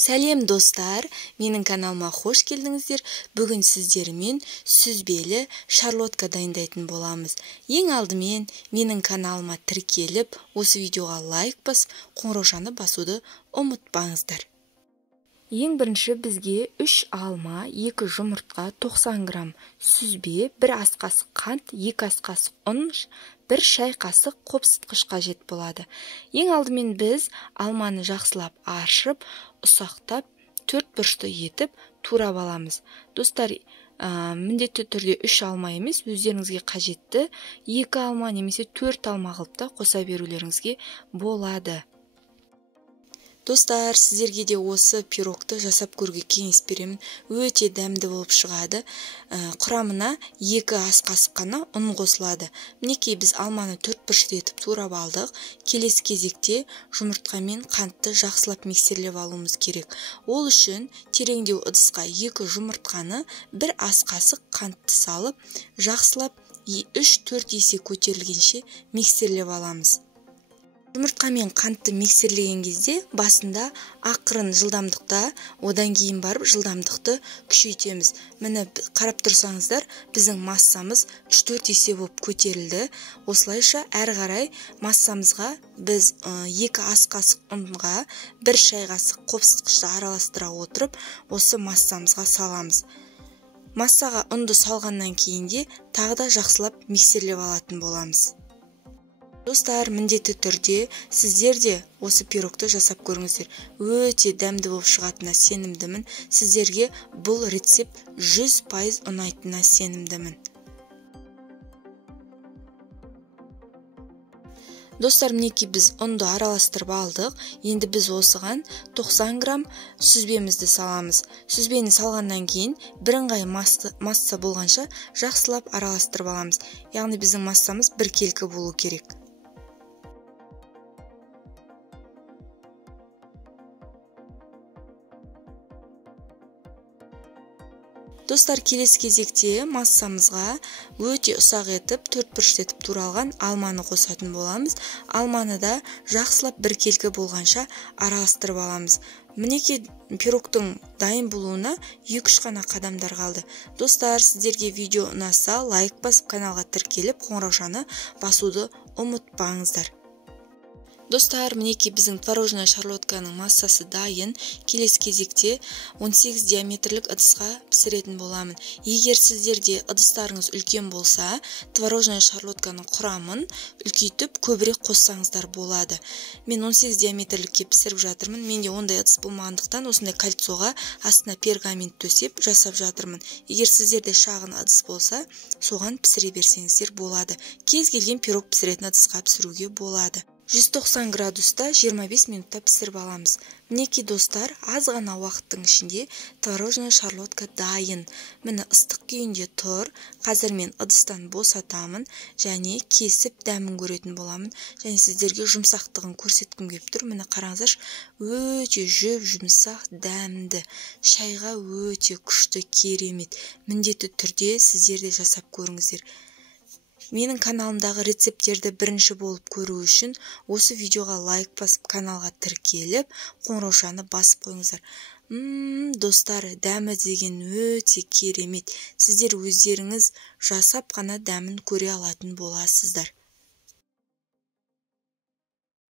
Сәлем достар, менің каналыма қош келдіңіздер. Бүгін сіздермен сүзбелі шарлотка дайындайтын боламыз. Ең алдымен менің каналыма тіркеліп, осы видеоға лайк басып, қоңыраушаны басуды ұмытпаңыздар. Ең бірінші бізге 3 алма, 2 жұмыртқа, 90 грамм сүзбе, 1 ас қасық қант, 2 ас қасық ұн, 1 шай қасық қопсытқыш қажет болады. Ең алдымен біз алманы жақсылап аршып, ұсақтап, 4 бұрышты етіп турап аламыз. Достар, міндетті түрде 3 алма емес, өздеріңізге қажетті 2 алма немесе 4 алма қылып та қоса берулеріңізге болады. Достар, сіздерге де осы пирогты жасап көруге кеңес беремін. Өте дәмді болып шығады. Құрамына 2 ас қасық қана ұн қосылады. Мінекей біз алманы 4 бұрышты етіп турап алдық. Келесі кезекте жұмыртқа мен қантты жақсылап миксерлеп алуымыз керек. Ол үшін тереңдеу ыдысқа 2 жұмыртқаны 1 ас қасық қантты салып, жақсылап 3-4 есе көтерілгенше миксерлеп аламыз. Жұмыртқа мен қантты миксерлеген кезде басында ақырын жылдамдықта, одан кейін барып жылдамдықты күшейтеміз. Міне қарап тұрсаңыздар, біздің массамыз 3-4 есе болып көтерілді. Осылайша әрі қарай массамызға біз 2 ас қасық ұнға 1 шай қасық қопсытқышты араластыра отырып, осы массамызға саламыз. Массаға ұнды салғаннан кейін де тағы да жақсылап миксерлеп алатын боламыз. Достар, міндетті түрде сіздер де осы пирогты жасап көріңіздер. Өте дәмді болып шығатынына сенімдімін. Сіздерге бұл рецепт 100% ұнайтынына сенімдімін. Достар, мінекей біз ұнды араластырып алдық. Енді біз осыған 90 грамм сүзбемізді саламыз. Сүзбені салғаннан кейін бірыңғай масса болғанша жақсылап араластырып аламыз. Яғни біздің массамыз біркелкі болу керек. Достар, келесі кезекте массамызға өте ұсақ етіп, 4 бұрышты етіп туралған алманы қосатын боламыз. Алманы да жақсылап біркелкі болғанша араластырып аламыз. Мінекей пирогтың дайын болуына 2-3 қана қадамдар қалды. Достар, сіздерге видео ұнаса, лайк басып, каналға тіркеліп, қоңыраушаны басуды ұмытпаңыздар. Достар, мінекей біздің творожная шарлотканың массасы дайын. Келесі кезекте 18 диаметрлік ыдысқа пісіретін боламын. Егер сіздерде ыдыстарыңыз үлкен болса, творожная шарлотканың құрамын үлкейтіп көбірек қоссаңыздар болады. Мен 18 диаметрлікке пісіріп жатырмын. Менде ондай ыдыс болмағандықтан осындай кольцоға астына пергамент төсеп жасап жатырмын. Егер сіздерде шағын ыдыс болса, соған пісіре берсеңіздер болады. Кез келген пирог пісіретін ыдысқа пісіруге болады. 190 градуста 25 минутта пісіріп аламыз. Мінекей достар, аз ғана уақыттың ішінде творожная шарлотка дайын. Міне ыстық күйінде тұр. Қазір мен ыдыстан босатамын және кесіп дәмін көретін боламын. Және сіздерге жұмсақтығын көрсеткім келіп тұр. Міне қараңыздар, өте жұмсақ, дәмді. Шайға өте күшті, керемет. Міндетті түрде сіздер де жасап көріңіздер. Менің каналымдағы рецепттерді бірінші болып көру үшін осы видеоға лайк басып, каналға тіркеліп, қоңыраушаны басып қойыңыздар. Достар, дәмі деген өте керемет. Сіздер өздеріңіз жасап қана дәмін көре алатын боласыздар.